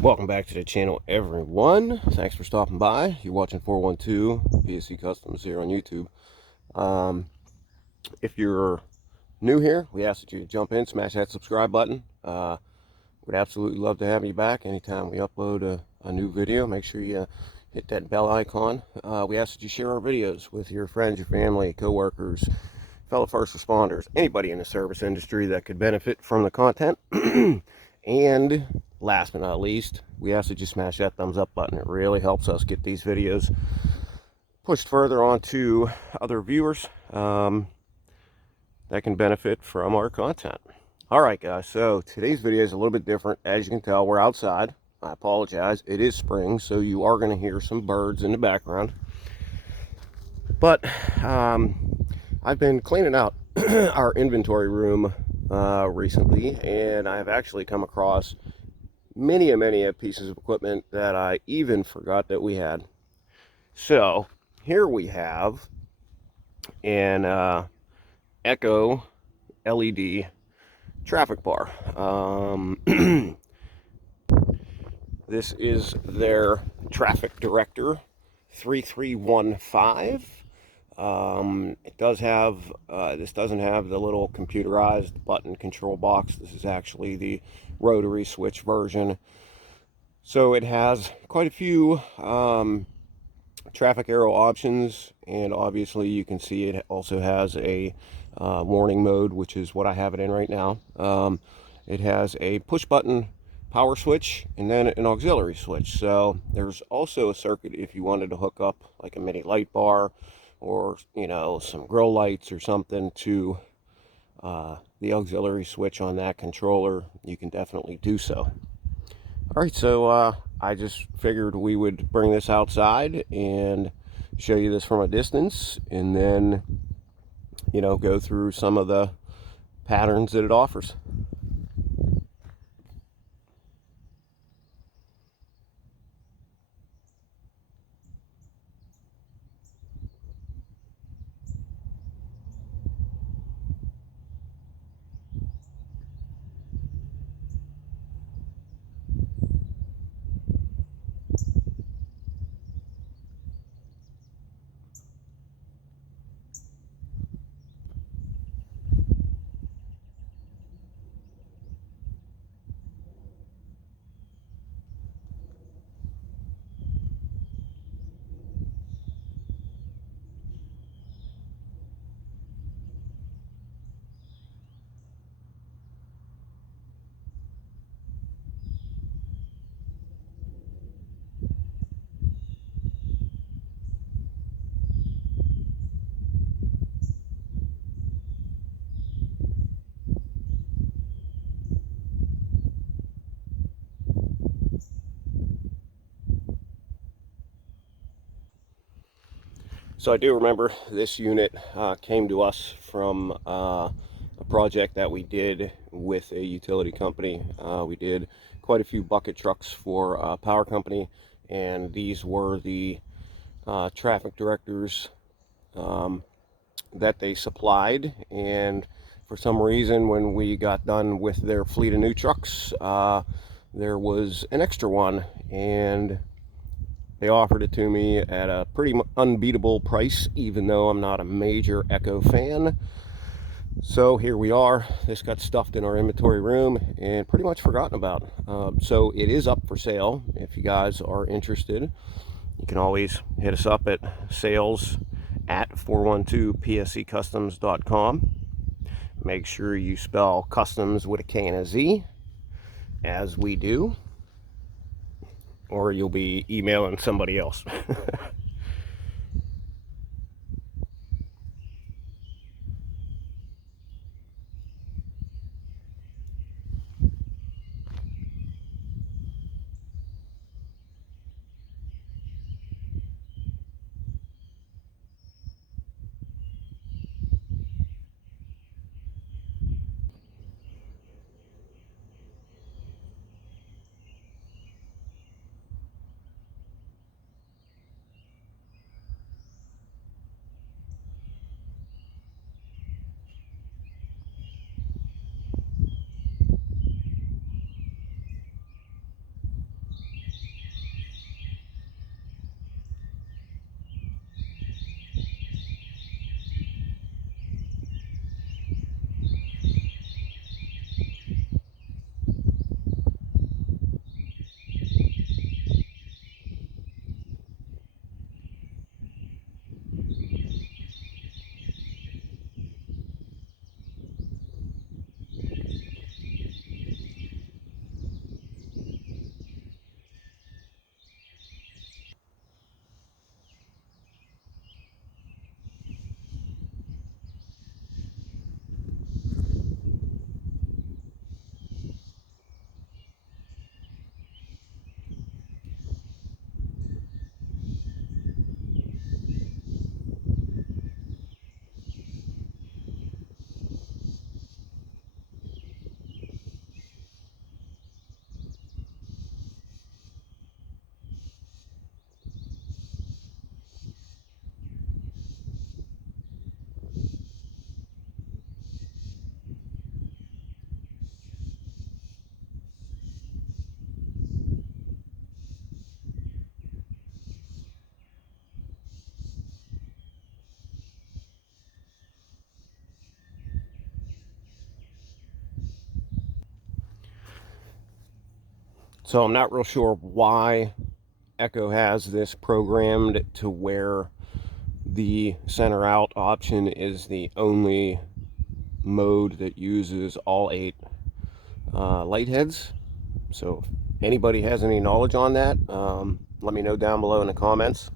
Welcome back to the channel, everyone. Thanks for stopping by. You're watching 412 PSC Customs here on YouTube. If you're new here, we ask that you jump in, smash that subscribe button. Would absolutely love to have you back anytime we upload a new video. Make sure you hit that bell icon. We ask that you share our videos with your friends, your family, co-workers, fellow first responders, anybody in the service industry that could benefit from the content. And last but not least, we ask that you smash that thumbs up button. It really helps us get these videos pushed further onto other viewers that can benefit from our content. All right, guys, so today's video is a little bit different. As you can tell, we're outside. I apologize. It is spring, so you are going to hear some birds in the background. But I've been cleaning out our inventory room recently, and I've actually come across many pieces of equipment that I even forgot that we had. So here we have an Ecco LED traffic bar. This is their traffic director 3315. It does have, this doesn't have the little computerized button control box. This is actually the rotary switch version. So it has quite a few traffic arrow options, and obviously you can see it also has a warning mode, which is what I have it in right now. It has a push button power switch and then an auxiliary switch. So there's also a circuit if you wanted to hook up like a mini light bar or, you know, some grow lights or something to the auxiliary switch on that controller. You can definitely do so. All right, so I just figured we would bring this outside and show you this from a distance, and then, you know, go through some of the patterns that it offers. So I do remember this unit came to us from a project that we did with a utility company. We did quite a few bucket trucks for a power company, and these were the traffic directors that they supplied. And for some reason, when we got done with their fleet of new trucks, there was an extra one, and they offered it to me at a pretty unbeatable price, even though I'm not a major Ecco fan. So here we are. This got stuffed in our inventory room and pretty much forgotten about. So it is up for sale. If you guys are interested, you can always hit us up at sales@412psccustoms.com. Make sure you spell customs with a K and a Z, as we do, or you'll be emailing somebody else. So I'm not real sure why Ecco has this programmed to where the center out option is the only mode that uses all 8 light heads. So if anybody has any knowledge on that, let me know down below in the comments.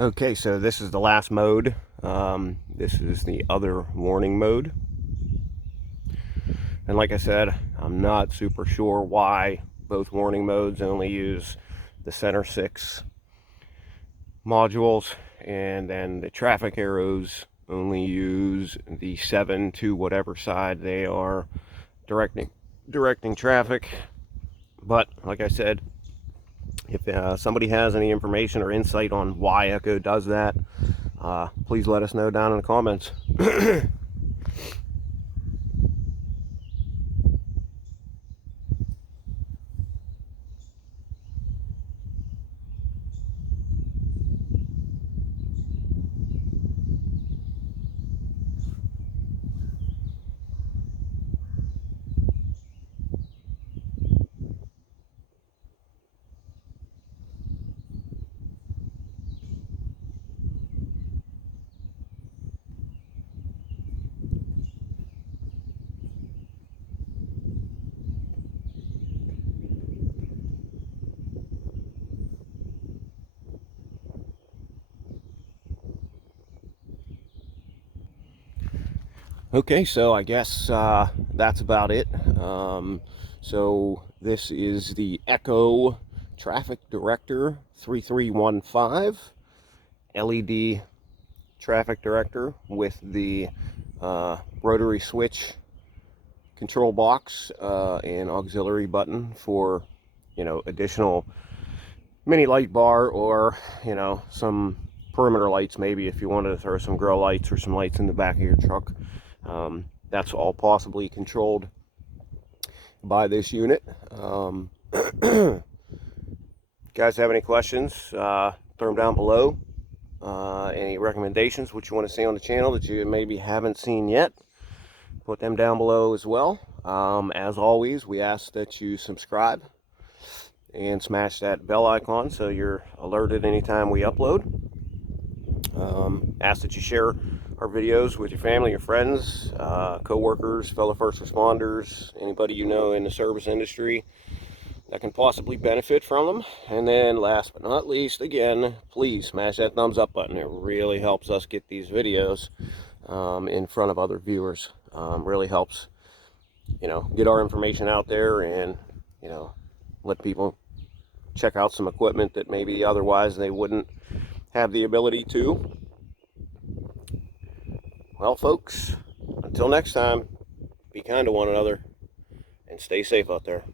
Okay, so this is the last mode. This is the other warning mode. And like I said, I'm not super sure why both warning modes only use the center 6 modules, and then the traffic arrows only use the 7 to whatever side they are directing traffic. But like I said, if somebody has any information or insight on why Ecco does that, please let us know down in the comments. Okay, so I guess that's about it. So this is the Ecco Traffic Director 3315 LED traffic director with the rotary switch control box and auxiliary button for, additional mini light bar, or, some perimeter lights, maybe if you wanted to throw some grow lights or some lights in the back of your truck. That's all possibly controlled by this unit. Guys have any questions, throw them down below. Any recommendations, what you want to see on the channel that you maybe haven't seen yet, put them down below as well. As always, we ask that you subscribe and smash that bell icon so you're alerted anytime we upload. Ask that you share our videos with your family, your friends, co-workers, fellow first responders, anybody you know in the service industry that can possibly benefit from them. And then last but not least, again, please smash that thumbs up button. It really helps us get these videos in front of other viewers. Really helps, get our information out there, and, let people check out some equipment that maybe otherwise they wouldn't have the ability to. Well, folks, until next time, be kind to one another and stay safe out there.